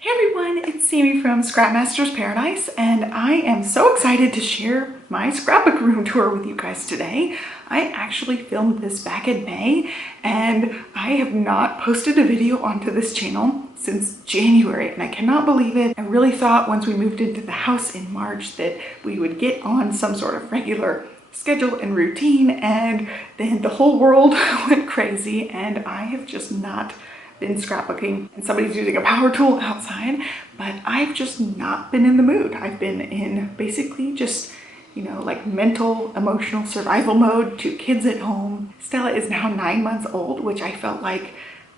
Hey everyone, it's Sammy from Scrapmaster's Paradise, and I am so excited to share my scrapbook room tour with you guys today. I actually filmed this back in May, and I have not posted a video onto this channel since January, and I cannot believe it. I really thought once we moved into the house in March that we would get on some sort of regular schedule and routine, and then the whole world went crazy, and I have just not been scrapbooking, and somebody's using a power tool outside, but I've just not been in the mood. I've been in basically just, like mental, emotional survival mode, 2 kids at home. Stella is now 9 months old, which I felt like,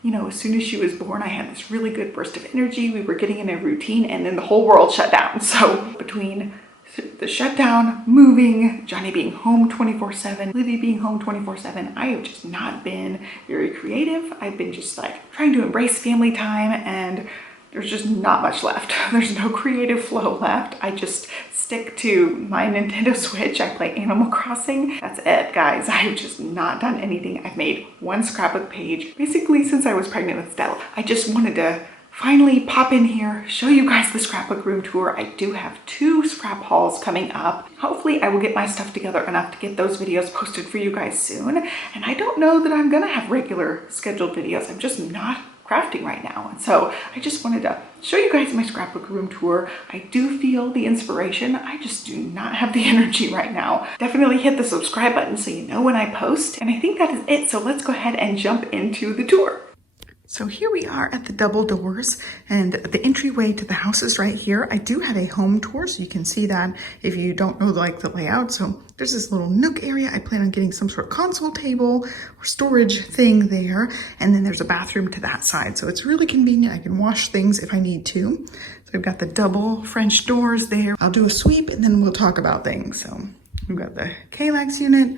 as soon as she was born, I had this really good burst of energy. We were getting in a routine, and then the whole world shut down. So between the shutdown, moving, Johnny being home 24/7, Livy being home 24/7, I have just not been very creative. I've been just like trying to embrace family time, and there's just not much left. There's no creative flow left. I just stick to my Nintendo Switch. I play Animal Crossing. That's it, guys. I've just not done anything. I've made 1 scrapbook page basically since I was pregnant with Stella. I just wanted to finally pop in here, show you guys the scrapbook room tour. I do have 2 scrap hauls coming up. Hopefully I will get my stuff together enough to get those videos posted for you guys soon. And I don't know that I'm gonna have regular scheduled videos. I'm just not crafting right now. And so I just wanted to show you guys my scrapbook room tour. I do feel the inspiration. I just do not have the energy right now. Definitely hit the subscribe button so you know when I post. And I think that is it. So let's go ahead and jump into the tour. So here we are at the double doors, and the entryway to the house is right here. I do have a home tour, so you can see that if you don't know the layout. So there's this little nook area. I plan on getting some sort of console table or storage thing there. And then there's a bathroom to that side. So it's really convenient. I can wash things if I need to. So I've got the double French doors there. I'll do a sweep and then we'll talk about things. So we've got the Ikea ALEX unit,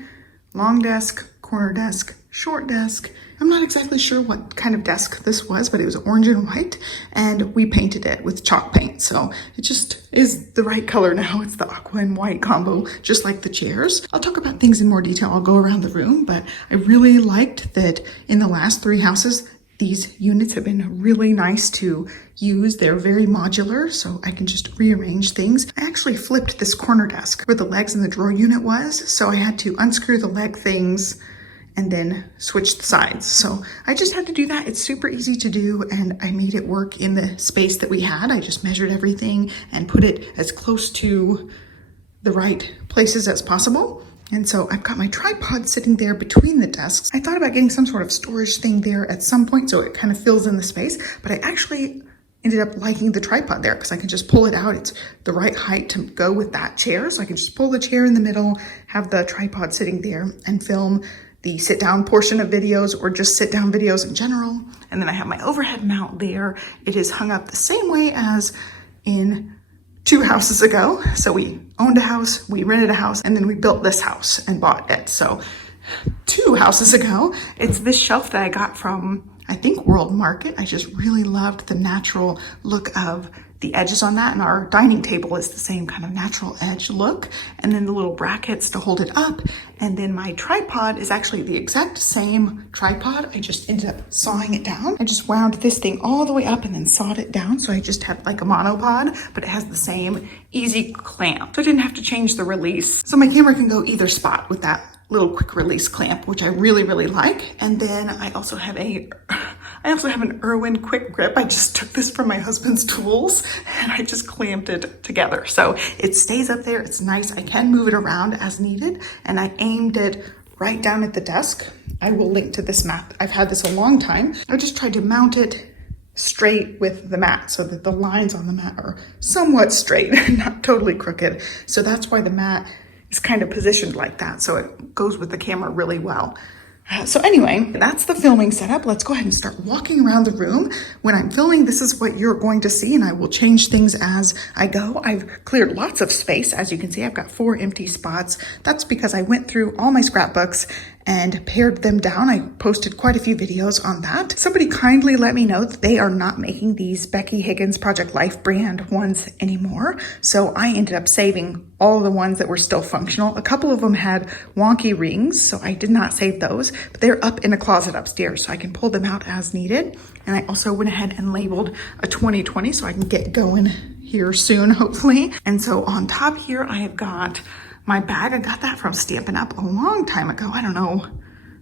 long desk, corner desk, short desk. I'm not exactly sure what kind of desk this was, but it was orange and white, and we painted it with chalk paint. So it just is the right color now. It's the aqua and white combo, just like the chairs. I'll talk about things in more detail. I'll go around the room, but I really liked that in the last 3 houses, these units have been really nice to use. They're very modular, so I can just rearrange things. I actually flipped this corner desk where the legs in the drawer unit was, so I had to unscrew the leg things and then switch the sides. So I just had to do that. It's super easy to do, and I made it work in the space that we had. I just measured everything and put it as close to the right places as possible. And so I've got my tripod sitting there between the desks. I thought about getting some sort of storage thing there at some point so it kind of fills in the space, but I actually ended up liking the tripod there because I can just pull it out. It's the right height to go with that chair. So I can just pull the chair in the middle, have the tripod sitting there, and film the sit down portion of videos or just sit down videos in general. And then I have my overhead mount there. It is hung up the same way as in 2 houses ago. So we owned a house, we rented a house, and then we built this house and bought it. So 2 houses ago, it's this shelf that I got from, I think, World Market. I just really loved the natural look of the edges on that, and our dining table is the same kind of natural edge look, and then the little brackets to hold it up. And then my tripod is actually the exact same tripod. I just ended up sawing it down. I just wound this thing all the way up and then sawed it down, so I just have like a monopod, but it has the same easy clamp, so I didn't have to change the release. So my camera can go either spot with that little quick release clamp, which I really, really like. And then I also have an Irwin quick grip. I just took this from my husband's tools and I just clamped it together. So it stays up there. It's nice. I can move it around as needed. And I aimed it right down at the desk. I will link to this mat. I've had this a long time. I just tried to mount it straight with the mat so that the lines on the mat are somewhat straight, not totally crooked. So that's why the mat is kind of positioned like that. So it goes with the camera really well. So anyway, that's the filming setup. Let's go ahead and start walking around the room. When I'm filming, this is what you're going to see, and I will change things as I go. I've cleared lots of space. As you can see, I've got 4 empty spots. That's because I went through all my scrapbooks and pared them down. I posted quite a few videos on that. Somebody kindly let me know that they are not making these Becky Higgins Project Life brand ones anymore. So I ended up saving all the ones that were still functional. A couple of them had wonky rings, so I did not save those, but they're up in a closet upstairs, so I can pull them out as needed. And I also went ahead and labeled a 2020 so I can get going here soon, hopefully. And so on top here, I have got my bag. I got that from Stampin' Up! A long time ago. I don't know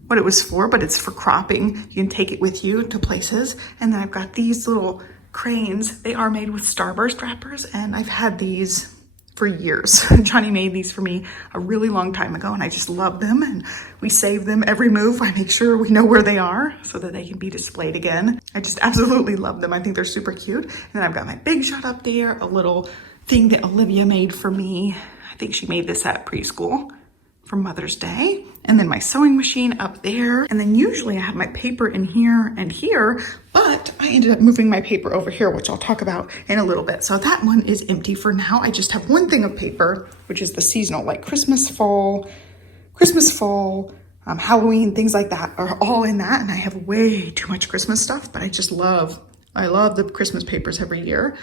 what it was for, but it's for cropping. You can take it with you to places. And then I've got these little cranes. They are made with starburst wrappers, and I've had these for years. Johnny made these for me a really long time ago, and I just love them, and we save them every move. I make sure we know where they are so that they can be displayed again. I just absolutely love them. I think they're super cute. And then I've got my big shot up there, a little thing that Olivia made for me. I think she made this at preschool for Mother's Day. And then my sewing machine up there. And then usually I have my paper in here and here, but I ended up moving my paper over here, which I'll talk about in a little bit. So that one is empty for now. I just have one thing of paper, which is the seasonal, like Christmas, fall, Halloween, things like that are all in that. And I have way too much Christmas stuff, but I love the Christmas papers every year.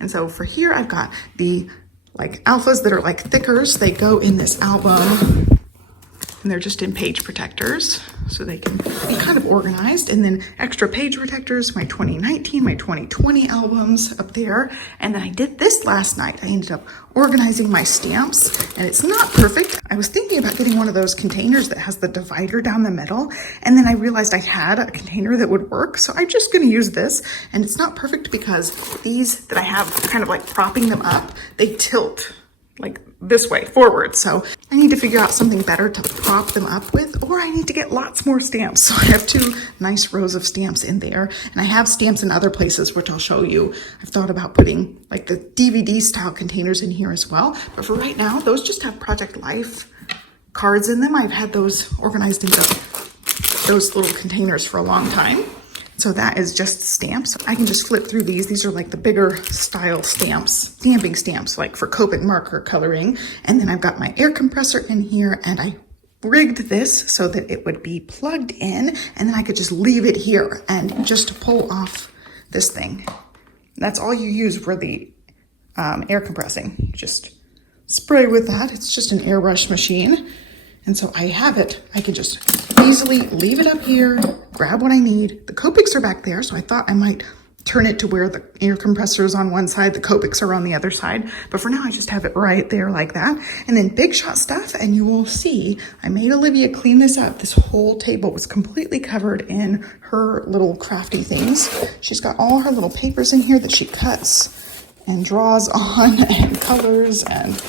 And so for here, I've got the like alphas that are like thickers. They go in this album, and they're just in page protectors, so they can be kind of organized. And then extra page protectors, my 2019, my 2020 albums up there. And then I did this last night. I ended up organizing my stamps, and it's not perfect. I was thinking about getting one of those containers that has the divider down the middle, and then I realized I had a container that would work, so I'm just gonna use this. And it's not perfect because these that I have kind of like propping them up, they tilt like this way forward. So I need to figure out something better to prop them up with, or I need to get lots more stamps. So I have two nice rows of stamps in there, and I have stamps in other places, which I'll show you. I've thought about putting like the DVD style containers in here as well. But for right now, those just have Project Life cards in them. I've had those organized into those little containers for a long time. So that is just stamps. I can just flip through these. These are like the bigger style stamps, stamping stamps, like for Copic marker coloring. And then I've got my air compressor in here, and I rigged this so that it would be plugged in, and then I could just leave it here and just pull off this thing. That's all you use for the air compressing. Just spray with that. It's just an airbrush machine. And so I have it. I can just easily leave it up here, grab what I need. The Copics are back there, so I thought I might turn it to where the air compressor is on one side, the Copics are on the other side. But for now, I just have it right there like that. And then big shot stuff, and you will see, I made Olivia clean this up. This whole table was completely covered in her little crafty things. She's got all her little papers in here that she cuts and draws on and colors, and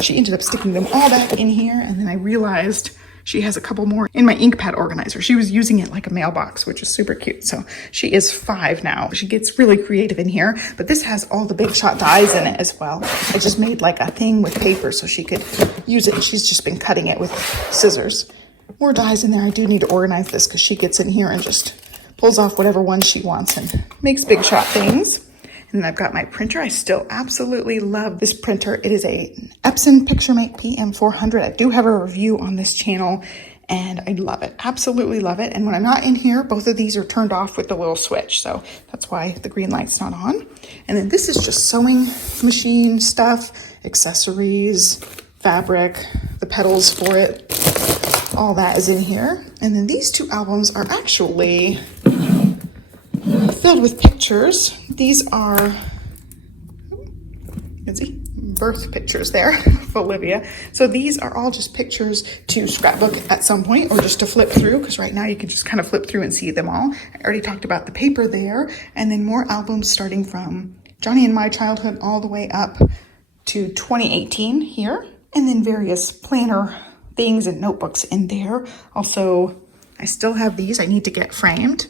she ended up sticking them all back in here. And then I realized she has a couple more in my ink pad organizer. She was using it like a mailbox, which is super cute. So she is 5 now. She gets really creative in here, but this has all the big shot dies in it as well. I just made like a thing with paper so she could use it. She's just been cutting it with scissors. More dies in there. I do need to organize this because she gets in here and just pulls off whatever one she wants and makes big shot things. And then I've got my printer. I still absolutely love this printer. It is a Epson PictureMate PM400. I do have a review on this channel, and I love it. Absolutely love it. And when I'm not in here, both of these are turned off with the little switch. So that's why the green light's not on. And then this is just sewing machine stuff, accessories, fabric, the pedals for it. All that is in here. And then these 2 albums are actually filled with pictures. These are, you can see, birth pictures there of Olivia. So these are all just pictures to scrapbook at some point, or just to flip through, because right now you can just kind of flip through and see them all. I already talked about the paper there, and then more albums starting from Johnny and my childhood all the way up to 2018 here, and then various planner things and notebooks in there. Also, I still have these I need to get framed.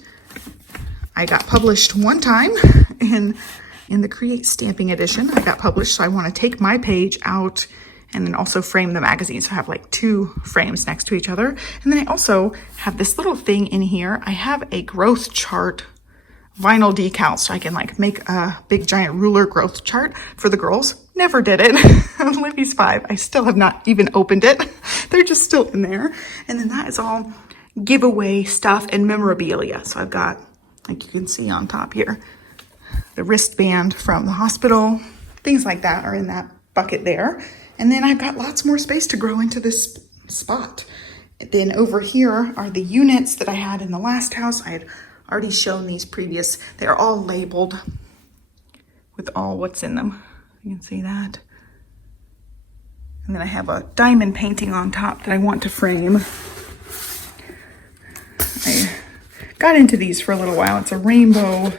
I got published one time in the Create Stamping Edition. I got published, so I want to take my page out and then also frame the magazine. So I have like 2 frames next to each other. And then I also have this little thing in here. I have a growth chart vinyl decal, so I can like make a big giant ruler growth chart for the girls. Never did it. Livy's 5. I still have not even opened it. They're just still in there. And then that is all giveaway stuff and memorabilia. So I've got, like you can see on top here, the wristband from the hospital, things like that are in that bucket there. And then I've got lots more space to grow into this spot. Then over here are the units that I had in the last house. I had already shown these previous. They're all labeled with all what's in them. You can see that. And then I have a diamond painting on top that I want to frame. I got into these for a little while. It's a rainbow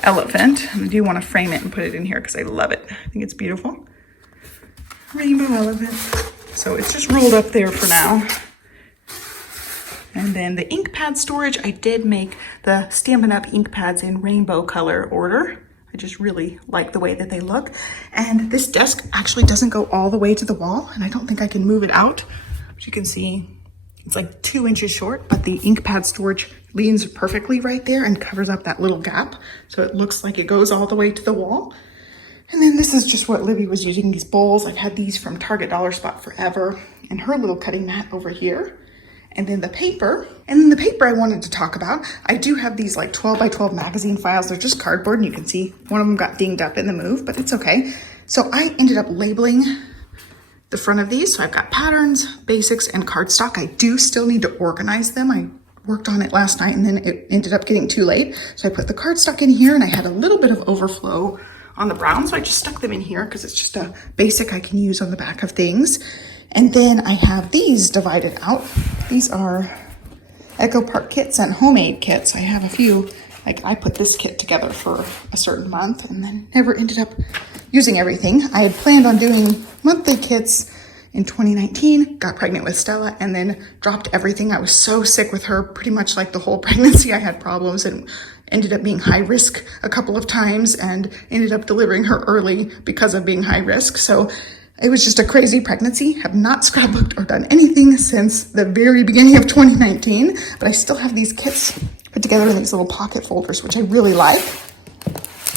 elephant. And I do want to frame it and put it in here because I love it. I think it's beautiful. Rainbow elephant. So it's just rolled up there for now. And then the ink pad storage, I did make the Stampin' Up! Ink pads in rainbow color order. I just really like the way that they look. And this desk actually doesn't go all the way to the wall, and I don't think I can move it out. As you can see, it's like 2 inches short, but the ink pad storage leans perfectly right there and covers up that little gap. So it looks like it goes all the way to the wall. And then this is just what Livy was using, these bowls. I've had these from Target Dollar Spot forever, and her little cutting mat over here. And then the paper, I wanted to talk about. I do have these like 12 by 12 magazine files. They're just cardboard, and you can see one of them got dinged up in the move, but it's okay. So I ended up labeling the front of these. So I've got patterns, basics, and cardstock. I do still need to organize them. I worked on it last night and then it ended up getting too late. So I put the cardstock in here, and I had a little bit of overflow on the brown. So I just stuck them in here because it's just a basic I can use on the back of things. And then I have these divided out. These are Echo Park kits and homemade kits. I have a few, like I put this kit together for a certain month and then never ended up using everything. I had planned on doing monthly kits in 2019, got pregnant with Stella, and then dropped everything. I was so sick with her, pretty much like the whole pregnancy. I had problems and ended up being high risk a couple of times and ended up delivering her early because of being high risk. So it was just a crazy pregnancy. Have not scrapbooked or done anything since the very beginning of 2019, but I still have these kits put together in these little pocket folders, which I really like.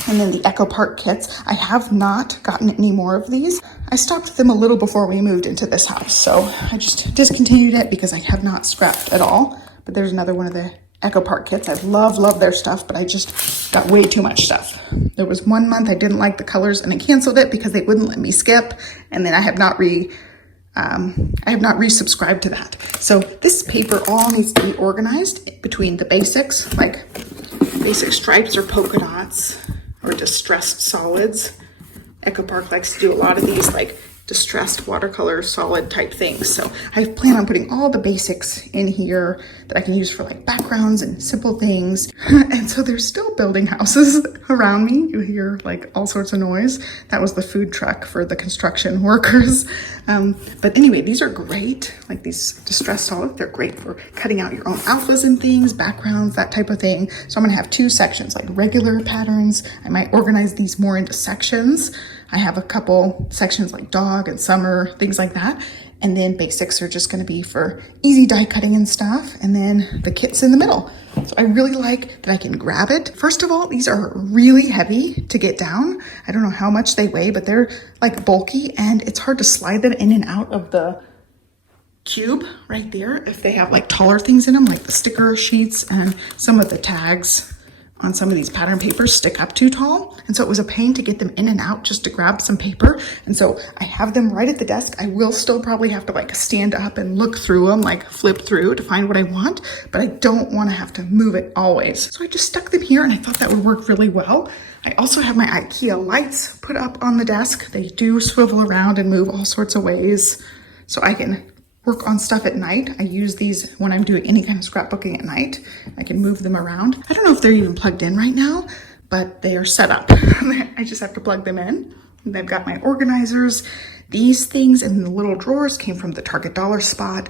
And then the Echo Park kits, I have not gotten any more of these. I stopped them a little before we moved into this house, so I just discontinued it because I have not scrapped at all. But there's another one of the Echo Park kits. I love their stuff, but I just got way too much stuff. There was 1 month I didn't like the colors and I canceled it because they wouldn't let me skip, and then I have not resubscribed to that. So this paper all needs to be organized between the basics, like basic stripes or polka dots or distressed solids. Echo Park likes to do a lot of these like distressed watercolor solid type things. So I plan on putting all the basics in here that I can use for like backgrounds and simple things. And so they're still building houses around me. You hear like all sorts of noise. That was the food truck for the construction workers. But anyway, these are great. Like these distressed solids, they're great for cutting out your own alphas and things, backgrounds, that type of thing. So I'm gonna have 2 sections, like regular patterns. I might organize these more into sections. I have a couple sections like dog and summer, things like that. And then basics are just gonna be for easy die cutting and stuff. And then the kit's in the middle. So I really like that I can grab it. First of all, these are really heavy to get down. I don't know how much they weigh, but they're like bulky and it's hard to slide them in and out of the cube right there if they have like taller things in them, like the sticker sheets and some of the tags on some of these pattern papers stick up too tall. And so it was a pain to get them in and out just to grab some paper. And so I have them right at the desk. I will still probably have to like stand up and look through them, like flip through to find what I want, but I don't want to have to move it always. So I just stuck them here and I thought that would work really well. I also have my Ikea lights put up on the desk. They do swivel around and move all sorts of ways so I can work on stuff at night. I use these when I'm doing any kind of scrapbooking at night. I can move them around. I don't know if they're even plugged in right now, but they are set up. I just have to plug them in. And they've got my organizers. These things in the little drawers came from the Target Dollar Spot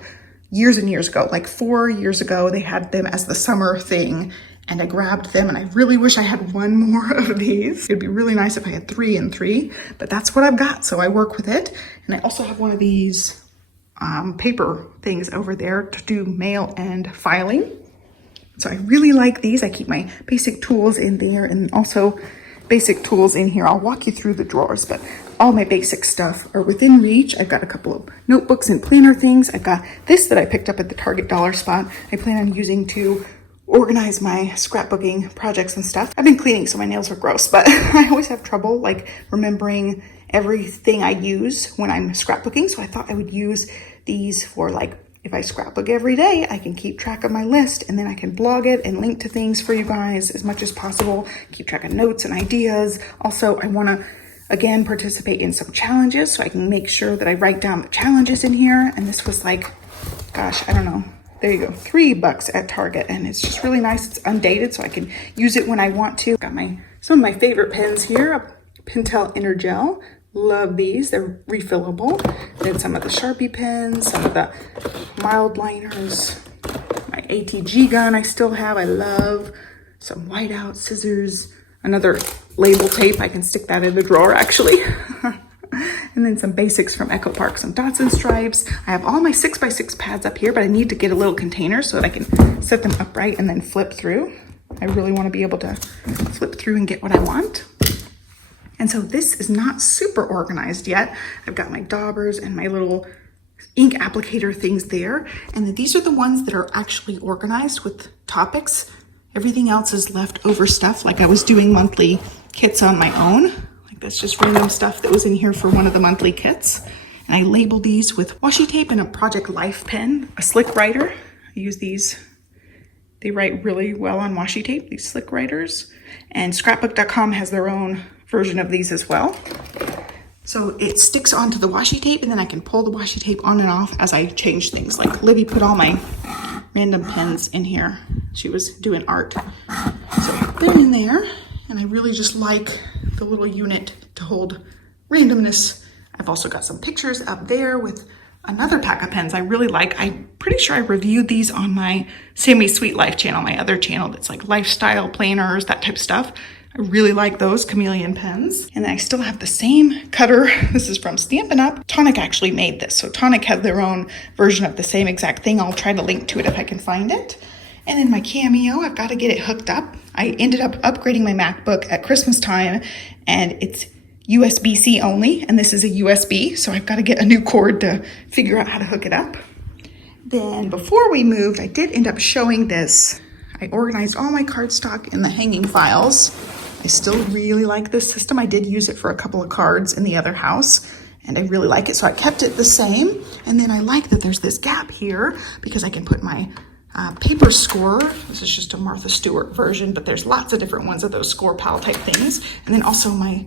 years and years ago. Like 4 years ago, they had them as the summer thing and I grabbed them and I really wish I had 1 more of these. It'd be really nice if I had 3 and 3, but that's what I've got. So I work with it. And I also have one of these paper things over there to do mail and filing. So I really like these. I keep my basic tools in there, and also basic tools in here. I'll walk you through the drawers, but all my basic stuff are within reach. I've got a couple of notebooks and planner things. I've got this that I picked up at the Target dollar spot. I plan on using to organize my scrapbooking projects and stuff. I've been cleaning, so my nails are gross, but I always have trouble like remembering everything I use when I'm scrapbooking. So I thought I would use these for like, if I scrapbook every day, I can keep track of my list, and then I can blog it and link to things for you guys as much as possible, keep track of notes and ideas. Also, I want to, again, participate in some challenges, so I can make sure that I write down the challenges in here. And this was like, gosh, I don't know. There you go, $3 at Target, and it's just really nice. It's undated, so I can use it when I want to. Got some of my favorite pens here, a Pentel Energel. Love these, they're refillable. Then some of the Sharpie pens, some of the mild liners, my ATG gun I still have, I love. Some whiteout scissors, another label tape, I can stick that in the drawer actually. And then some basics from Echo Park, some dots and stripes. I have all my 6x6 pads up here, but I need to get a little container so that I can set them upright and then flip through. I really want to be able to flip through and get what I want. And so this is not super organized yet. I've got my daubers and my little ink applicator things there. And then these are the ones that are actually organized with topics. Everything else is leftover stuff, like I was doing monthly kits on my own. Like that's just random stuff that was in here for one of the monthly kits. And I labeled these with washi tape and a Project Life pen, a slick writer. I use these. They write really well on washi tape, these slick writers. And scrapbook.com has their own version of these as well. So it sticks onto the washi tape, and then I can pull the washi tape on and off as I change things. Like Libby put all my random pens in here. She was doing art. So they're in there, and I really just like the little unit to hold randomness. I've also got some pictures up there with another pack of pens I really like. I'm pretty sure I reviewed these on my Sammy Sweet Life channel, my other channel that's like lifestyle planners, that type of stuff. I really like those chameleon pens. And then I still have the same cutter. This is from Stampin' Up. Tonic actually made this. So Tonic had their own version of the same exact thing. I'll try to link to it if I can find it. And then my Cameo, I've got to get it hooked up. I ended up upgrading my MacBook at Christmas time, and it's USB-C only, and this is a USB, so I've got to get a new cord to figure out how to hook it up. Then before we moved, I did end up showing this. I organized all my cardstock in the hanging files. I still really like this system. I did use it for a couple of cards in the other house, and I really like it, so I kept it the same. And then I like that there's this gap here because I can put my paper score. This is just a Martha Stewart version, but there's lots of different ones of those score pile type things. And then also my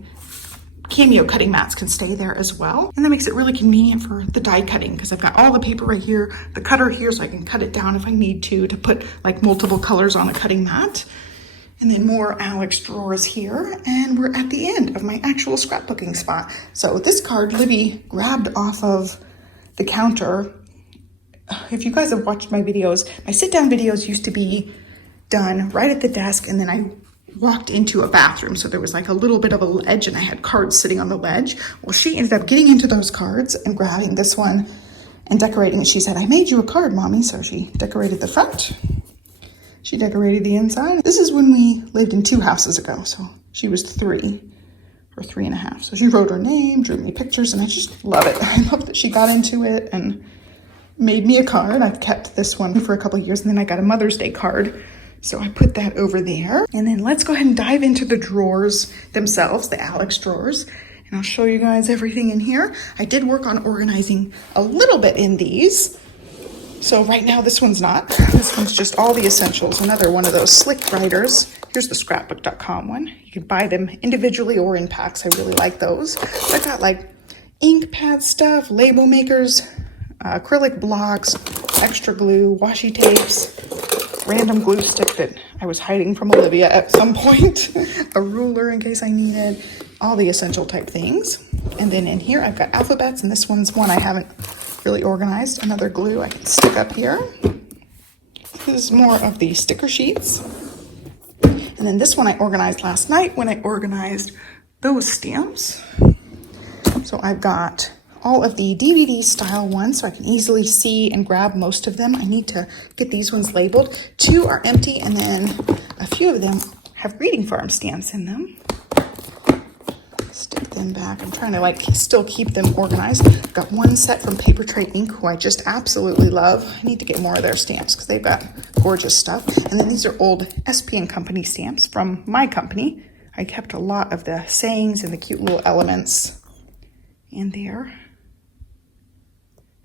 Cameo cutting mats can stay there as well. And that makes it really convenient for the die cutting because I've got all the paper right here, the cutter here, so I can cut it down if I need to put like multiple colors on a cutting mat. And then more Alex drawers here. And we're at the end of my actual scrapbooking spot. So this card Libby grabbed off of the counter. If you guys have watched my videos, my sit down videos used to be done right at the desk, and then I walked into a bathroom, so there was like a little bit of a ledge and I had cards sitting on the ledge. Well, she ended up getting into those cards and grabbing this one and decorating it. She said, "I made you a card, Mommy." So she decorated the front. She decorated the inside. This is when we lived in 2 houses ago, so she was 3 or 3.5. So she wrote her name, drew me pictures, and I just love it. I love that she got into it and made me a card. I've kept this one for a couple of years, and then I got a Mother's Day card. So I put that over there. And then let's go ahead and dive into the drawers themselves, the Alex drawers. And I'll show you guys everything in here. I did work on organizing a little bit in these. So right now this one's not. This one's just all the essentials. Another one of those slick writers. Here's the scrapbook.com one. You can buy them individually or in packs. I really like those. I got like ink pad stuff, label makers, acrylic blocks, extra glue, washi tapes, random glue stick that I was hiding from Olivia at some point, a ruler in case I needed, all the essential type things. And then in here I've got alphabets, and this one's one I haven't really organized. Another glue I can stick up here. This is more of the sticker sheets. And then this one I organized last night when I organized those stamps. So I've got all of the DVD style ones so I can easily see and grab most of them. I need to get these ones labeled. 2 are empty, and then a few of them have Reading Farm stamps in them. stick them back. I'm trying to like still keep them organized. Got one set from Paper Tray Ink, who I just absolutely love. I need to get more of their stamps because they've got gorgeous stuff. And then these are old SP and Company stamps from my company. I kept a lot of the sayings and the cute little elements in there.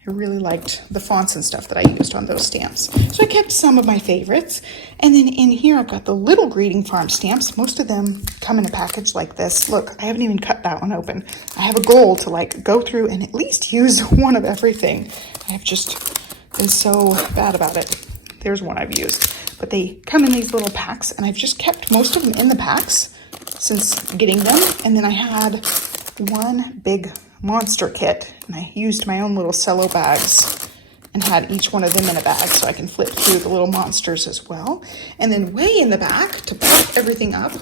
I really liked the fonts and stuff that I used on those stamps. So I kept some of my favorites. And then in here, I've got the little greeting farm stamps. Most of them come in a package like this. Look, I haven't even cut that one open. I have a goal to like go through and at least use one of everything. I have just been so bad about it. There's one I've used. But they come in these little packs, and I've just kept most of them in the packs since getting them. And then I had one big monster kit, and I used my own little cello bags and had each one of them in a bag so I can flip through the little monsters as well. And then way in the back, to prop everything up,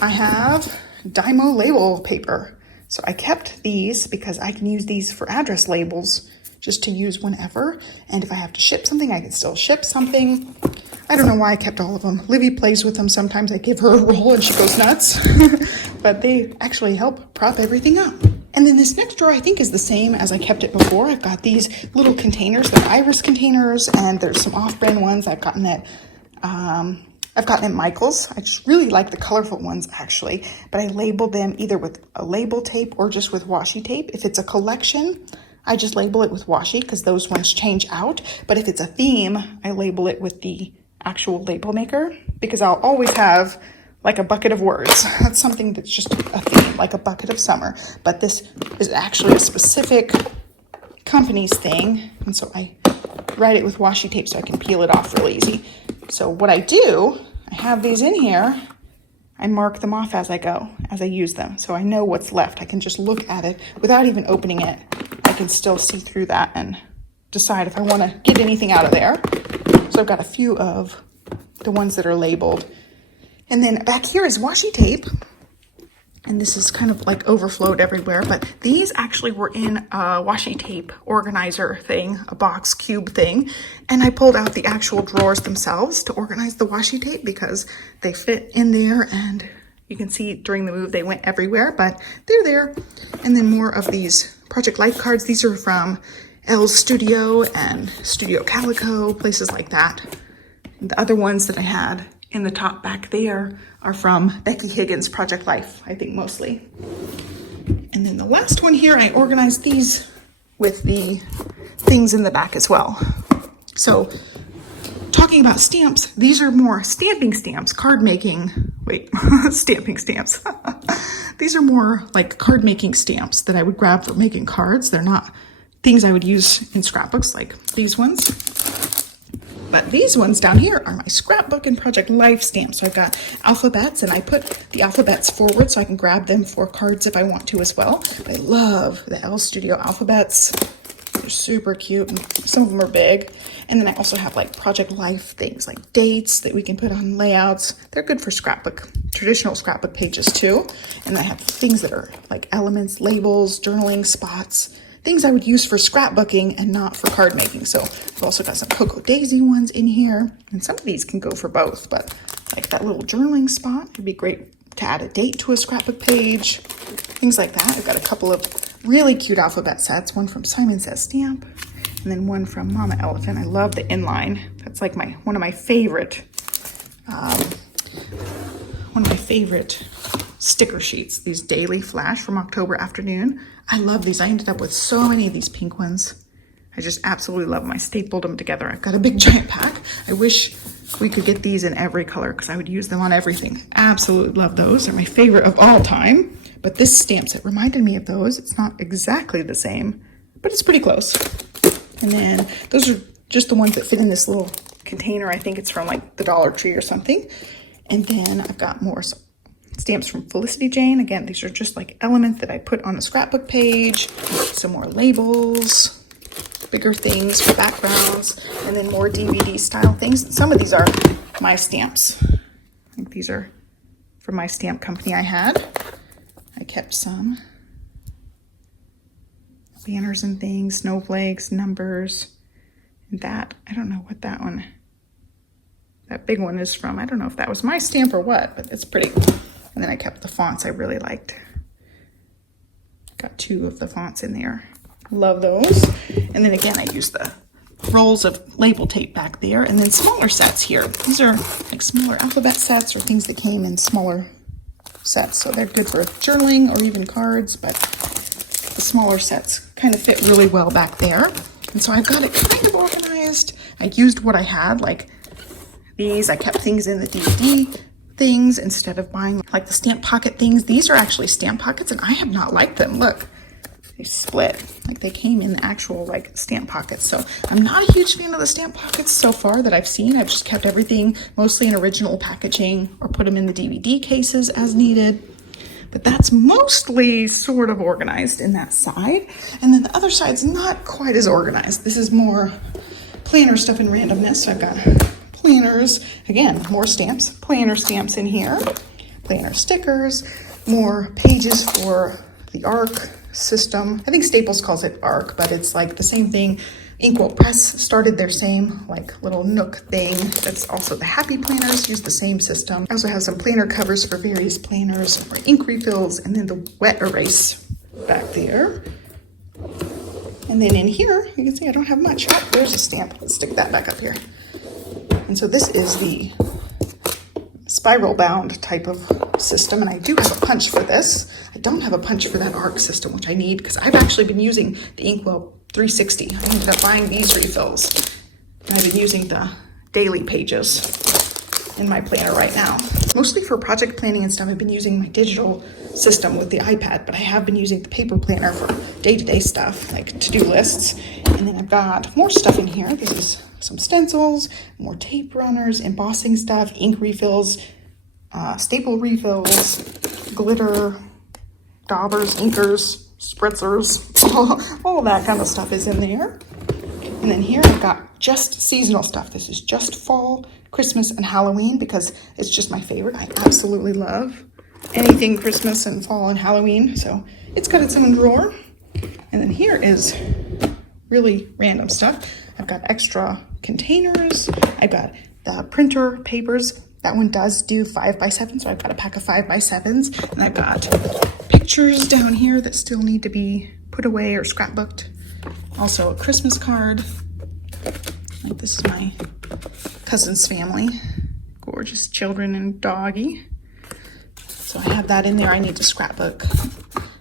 I have Dymo label paper. So I kept these because I can use these for address labels just to use whenever. And if I have to ship something, I can still ship something. I don't know why I kept all of them. Livy plays with them sometimes. I give her a roll and she goes nuts. But they actually help prop everything up. And then this next drawer I think is the same as I kept it before. I've got these little containers. They're iris containers, and there's some off-brand ones I've gotten at Michael's. I just really like the colorful ones actually, but I labeled them either with a label tape or just with washi tape. If it's a collection, I just label it with washi because those ones change out. But if it's a theme, I label it with the actual label maker because I'll always have like a bucket of words. That's something that's just a theme, like a bucket of summer. But this is actually a specific company's thing. And so I write it with washi tape so I can peel it off real easy. So what I do, I have these in here. I mark them off as I go, as I use them. So I know what's left. I can just look at it without even opening it. I can still see through that and decide if I want to get anything out of there. So I've got a few of the ones that are labeled. And then back here is washi tape. And this is kind of like overflowed everywhere, but these actually were in a washi tape organizer thing, a box cube thing. And I pulled out the actual drawers themselves to organize the washi tape because they fit in there, and you can see during the move they went everywhere, but they're there. And then more of these Project Life cards. These are from L's Studio and Studio Calico, places like that. And the other ones that I had in the top back there are from Becky Higgins' Project Life, I think mostly. And then the last one here, I organized these with the things in the back as well. So talking about stamps, these are more stamping stamps, card making, stamping stamps. These are more like card making stamps that I would grab for making cards. They're not things I would use in scrapbooks like these ones. But these ones down here are my scrapbook and Project Life stamps. So I've got alphabets, and I put the alphabets forward so I can grab them for cards if I want to as well. I love the L Studio alphabets. They're super cute, and some of them are big. And then I also have like Project Life things like dates that we can put on layouts. They're good for scrapbook, traditional scrapbook pages too. And I have things that are like elements, labels, journaling spots, things I would use for scrapbooking and not for card making. So I've also got some Cocoa Daisy ones in here. And some of these can go for both, but like that little journaling spot would be great to add a date to a scrapbook page, things like that. I've got a couple of really cute alphabet sets, one from Simon Says Stamp, and then one from Mama Elephant. I love the inline. That's like one of my favorite sticker sheets, these Daily Flash from October Afternoon. I love these. I ended up with so many of these pink ones. I just absolutely love them. I stapled them together. I've got a big giant pack. I wish we could get these in every color because I would use them on everything. Absolutely love those. They're my favorite of all time. But this stamp set reminded me of those. It's not exactly the same, but it's pretty close. And then those are just the ones that fit in this little container. I think it's from like the Dollar Tree or something. And then I've got more stamps from Felicity Jane. Again, these are just like elements that I put on a scrapbook page. Some more labels, bigger things for backgrounds, and then more DVD style things. Some of these are my stamps. I think these are from my stamp company I had. I kept some banners and things, snowflakes, numbers, and that. I don't know what that big one is from. I don't know if that was my stamp or what, but it's pretty. And then I kept the fonts I really liked. Got 2 of the fonts in there. Love those. And then again, I use the rolls of label tape back there, and then smaller sets here. These are like smaller alphabet sets or things that came in smaller sets. So they're good for journaling or even cards, but the smaller sets kind of fit really well back there. And so I've got it kind of organized. I used what I had, like these. I kept things in the DVD things instead of buying like the stamp pocket things. These are actually stamp pockets, and I have not liked them. Look, they split. Like they came in the actual like stamp pockets. So I'm not a huge fan of the stamp pockets so far that I've seen. I've just kept everything mostly in original packaging or put them in the DVD cases as needed. But that's mostly sort of organized in that side. And then the other side's not quite as organized. This is more planner stuff and randomness. So I've got planners, again, more stamps, planner stamps in here, planner stickers, more pages for the ARC system. I think Staples calls it ARC, but it's like the same thing. Inkwell Press started their same like little nook thing. That's also the Happy Planners use the same system. I also have some planner covers for various planners, for ink refills, and then the wet erase back there. And then in here, you can see I don't have much. Oh, there's a stamp. Let's stick that back up here. And so this is the spiral bound type of system, and I do have a punch for this. I don't have a punch for that ARC system, which I need because I've actually been using the Inkwell 360. I ended up buying these refills, and I've been using the daily pages in my planner right now. Mostly for project planning and stuff, I've been using my digital system with the iPad, but I have been using the paper planner for day-to-day stuff, like to-do lists. And then I've got more stuff in here. This is some stencils, more tape runners, embossing stuff, ink refills, staple refills, glitter, daubers, inkers, spritzers, all that kind of stuff is in there. And then here I've got just seasonal stuff. This is just fall, Christmas, and Halloween because it's just my favorite. I absolutely love anything Christmas and fall and Halloween. So it's got its own drawer. And then here is really random stuff. I've got extra containers. I've got the printer papers. That one does do 5x7, so I've got a pack of 5x7s. And I've got pictures down here that still need to be put away or scrapbooked. Also a Christmas card. Like this is my cousin's family. Gorgeous children and doggy. So I have that in there. I need to scrapbook.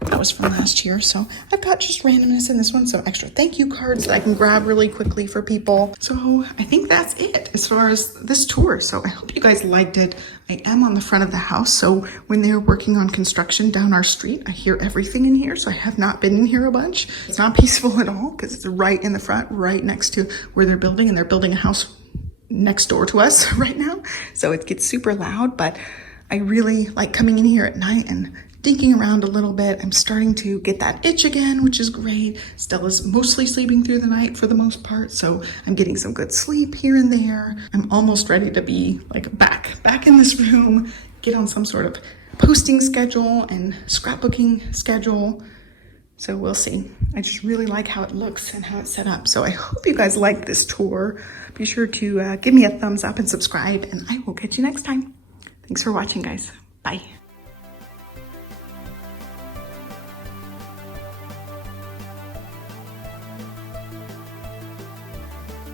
That was from last year. So I've got just randomness in this one. So extra thank you cards that I can grab really quickly for people. So I think that's it as far as this tour. So I hope you guys liked it. I am on the front of the house. So when they're working on construction down our street, I hear everything in here. So I have not been in here a bunch. It's not peaceful at all because it's right in the front, right next to where they're building, and they're building a house next door to us right now. So it gets super loud, but I really like coming in here at night and dinking around a little bit. I'm starting to get that itch again, which is great. Stella's mostly sleeping through the night for the most part, so I'm getting some good sleep here and there. I'm almost ready to be like back in this room, get on some sort of posting schedule and scrapbooking schedule. So we'll see. I just really like how it looks and how it's set up. So I hope you guys liked this tour. Be sure to give me a thumbs up and subscribe, and I will catch you next time. Thanks for watching, guys. Bye.